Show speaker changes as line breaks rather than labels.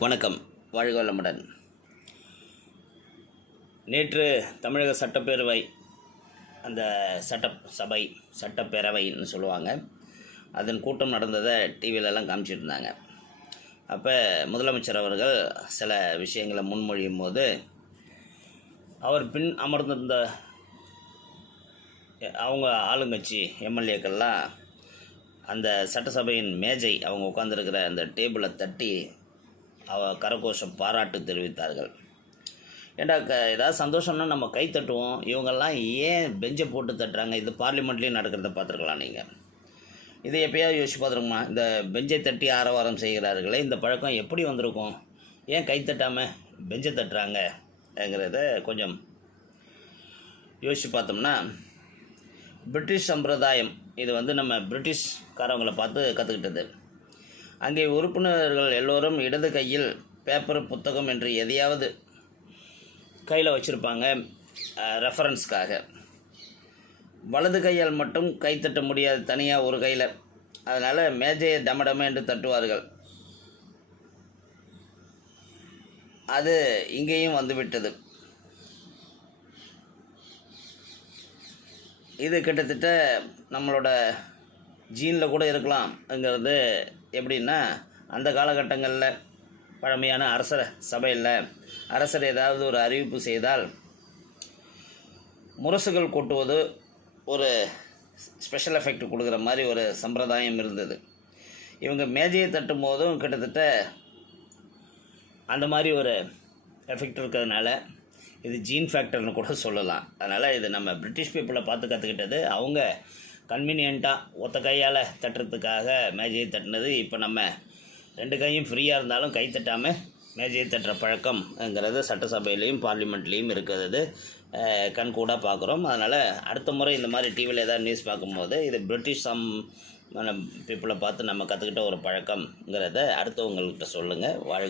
வணக்கம். வாழ்க வளமுடன் நேற்று தமிழக சட்டப்பேரவை அந்த சட்ட சபை சட்டப்பேரவைன்னு சொல்லுவாங்க. அதன் கூட்டம் நடந்ததை டிவியிலலாம் காமிச்சிட்டு இருந்தாங்க அப்போ முதலமைச்சர் அவர்கள் சில விஷயங்களை முன்மொழியும் போது அவர் பின் அமர்ந்திருந்த அவங்க ஆளுங்கட்சி எம்எல்ஏக்கள்லாம் அந்த சட்டசபையின் மேஜை அவங்க உட்காந்துருக்கிற அந்த டேபிளை தட்டி அவ கரகோஷம் பாராட்டு தெரிவித்தார்கள். ஏண்டா க ஏதாவது சந்தோஷம்னா நம்ம கை தட்டுவோம். இவங்கெல்லாம் ஏன் பெஞ்சை போட்டு தட்டுறாங்க? இது பார்லிமெண்ட்லேயும் நடக்கிறத பார்த்துருக்கலாம் நீங்கள் இதை எப்பயாவது யோசிச்சு பார்த்துருக்கோமா இந்த பெஞ்சை தட்டி ஆரவாரம் செய்கிறார்களே இந்த பழக்கம் எப்படி வந்திருக்கும்? ஏன் கை தட்டாமல் பெஞ்சை தட்டுறாங்கங்கிறத கொஞ்சம் யோசித்து பார்த்தோம்னா பிரிட்டிஷ் சம்பிரதாயம் இது வந்து நம்ம பிரிட்டிஷ்காரவங்களை பார்த்து கற்றுக்கிட்டது அங்கே உறுப்பினர்கள் எல்லோரும் இடது கையில் பேப்பர் புத்தகம் என்று எதையாவது கையில் வச்சுருப்பாங்க ரெஃபரன்ஸ்க்காக வலது கையால் மட்டும் கை தட்ட முடியாது தனியாக ஒரு கையில். அதனால் மேஜையை டமடம என்று தட்டுவார்கள். அது இங்கேயும் வந்துவிட்டது. இது கிட்டத்தட்ட நம்மளோட ஜீனில் கூட இருக்கலாம்ங்கிறது எப்படின்னா அந்த காலகட்டங்களில் பழமையான அரசர் சபையில் அரசர் ஏதாவது ஒரு அறிவிப்பு செய்தால் முரசுகள் கொட்டுவது ஒரு ஸ்பெஷல் எஃபெக்ட் கொடுக்குற மாதிரி ஒரு சம்பிரதாயம் இருந்தது. இவங்க மேஜையை தட்டும் போதும் கிட்டத்தட்ட அந்த மாதிரி ஒரு எஃபெக்ட் இருக்கிறதுனால இது ஜீன் ஃபேக்டர்னு கூட சொல்லலாம். அதனால் இது நம்ம பிரிட்டிஷ் பீப்புளை பார்த்து கற்றுக்கிட்டது அவங்க கன்வீனியண்ட்டாக ஒத்த கையால் தட்டுறதுக்காக மேஜையை தட்டினது. இப்போ நம்ம ரெண்டு கையும் ஃப்ரீயாக இருந்தாலும் கை தட்டாமல் மேஜையை தட்டுற பழக்கம்ங்கிறது சட்டசபையிலையும் பார்லிமெண்ட்லேயும் இருக்கிறது. கண்கூடாக பார்க்குறோம். அதனால் அடுத்த முறை இந்த மாதிரி டிவியில் ஏதாவது நியூஸ் பார்க்கும்போது இது பிரிட்டிஷ் சம் பீப்புளை பார்த்து நம்ம கற்றுக்கிட்ட ஒரு பழக்கம்ங்கிறத அடுத்தவங்கள்கிட்ட சொல்லுங்கள் வாழ்க